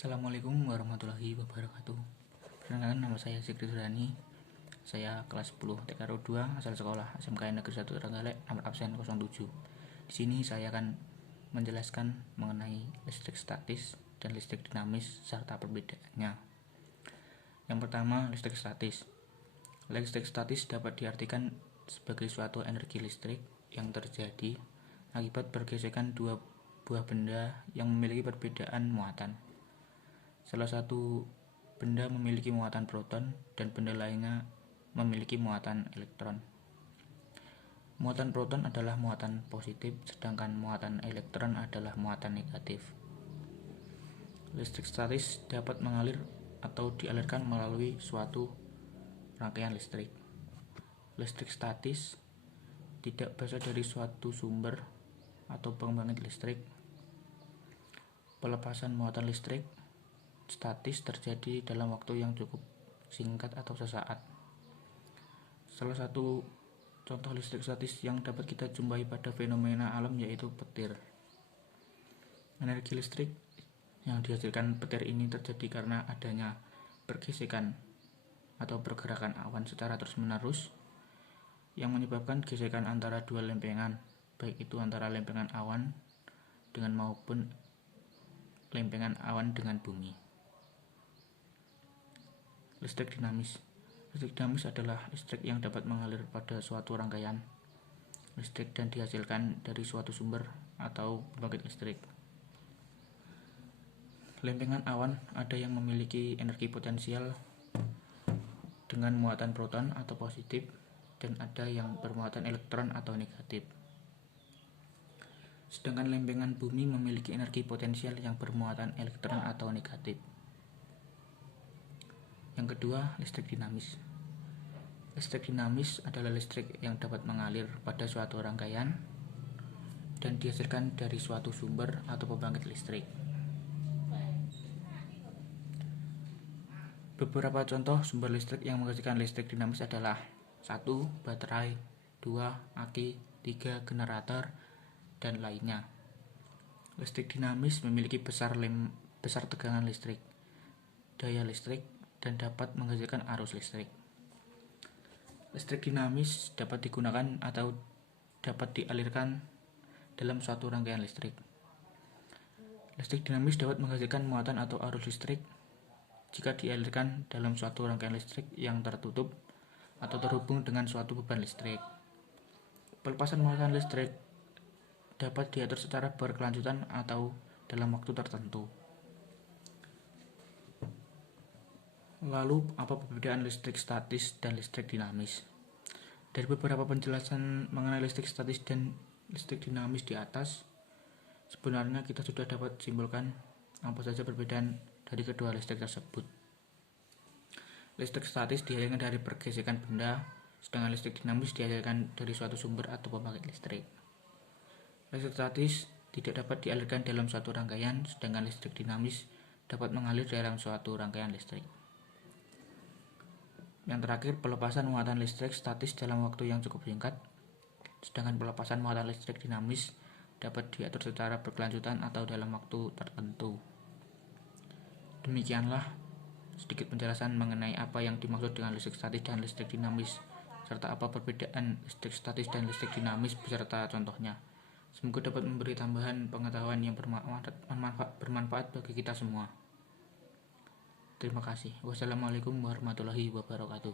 Assalamualaikum warahmatullahi wabarakatuh. Perkenalkan, nama saya Zikri Surani. Saya kelas 10 TKRO 2 asal sekolah SMKN Negeri 1 Trenggalek, nomor absen 07. Di sini saya akan menjelaskan mengenai listrik statis dan listrik dinamis serta perbedaannya. Yang pertama, listrik statis. Listrik statis dapat diartikan sebagai suatu energi listrik yang terjadi akibat pergesekan dua buah benda yang memiliki perbedaan muatan. Salah satu benda memiliki muatan proton dan benda lainnya memiliki muatan elektron. Muatan proton adalah muatan positif, sedangkan muatan elektron adalah muatan negatif. Listrik statis dapat mengalir atau dialirkan melalui suatu rangkaian listrik. Listrik statis tidak berasal dari suatu sumber atau pembangkit listrik. Pelepasan muatan listrik statis terjadi dalam waktu yang cukup singkat atau sesaat. Salah satu contoh listrik statis yang dapat kita jumpai pada fenomena alam yaitu petir. Energi listrik yang dihasilkan petir ini terjadi karena adanya pergesekan atau pergerakan awan secara terus-menerus yang menyebabkan gesekan antara dua lempengan, baik itu antara lempengan awan dengan maupun lempengan awan dengan bumi. Listrik dinamis. Listrik dinamis adalah listrik yang dapat mengalir pada suatu rangkaian listrik dan dihasilkan dari suatu sumber atau pembangkit listrik. Lempengan awan ada yang memiliki energi potensial dengan muatan proton atau positif dan ada yang bermuatan elektron atau negatif. Sedangkan lempengan bumi memiliki energi potensial yang bermuatan elektron atau negatif. Yang kedua, listrik dinamis. Listrik dinamis adalah listrik yang dapat mengalir pada suatu rangkaian dan dihasilkan dari suatu sumber atau pembangkit listrik. Beberapa contoh sumber listrik yang menghasilkan listrik dinamis adalah 1. Baterai, 2. Aki, 3. Generator, dan lainnya. Listrik dinamis memiliki besar tegangan listrik, daya listrik, dan dapat menghasilkan arus listrik. Listrik dinamis dapat digunakan atau dapat dialirkan dalam suatu rangkaian listrik. Listrik dinamis dapat menghasilkan muatan atau arus listrik jika dialirkan dalam suatu rangkaian listrik yang tertutup atau terhubung dengan suatu beban listrik. Pelepasan muatan listrik dapat diatur secara berkelanjutan atau dalam waktu tertentu. Lalu, apa perbedaan listrik statis dan listrik dinamis? Dari beberapa penjelasan mengenai listrik statis dan listrik dinamis di atas, sebenarnya kita sudah dapat simpulkan apa saja perbedaan dari kedua listrik tersebut. Listrik statis dihasilkan dari pergesekan benda, sedangkan listrik dinamis dihasilkan dari suatu sumber atau pembangkit listrik. Listrik statis tidak dapat dialirkan dalam suatu rangkaian, sedangkan listrik dinamis dapat mengalir dalam suatu rangkaian listrik. Yang terakhir, pelepasan muatan listrik statis dalam waktu yang cukup singkat, sedangkan pelepasan muatan listrik dinamis dapat diatur secara berkelanjutan atau dalam waktu tertentu. Demikianlah sedikit penjelasan mengenai apa yang dimaksud dengan listrik statis dan listrik dinamis, serta apa perbedaan listrik statis dan listrik dinamis beserta contohnya. Semoga dapat memberi tambahan pengetahuan yang bermanfaat bagi kita semua. Terima kasih. Wassalamualaikum warahmatullahi wabarakatuh.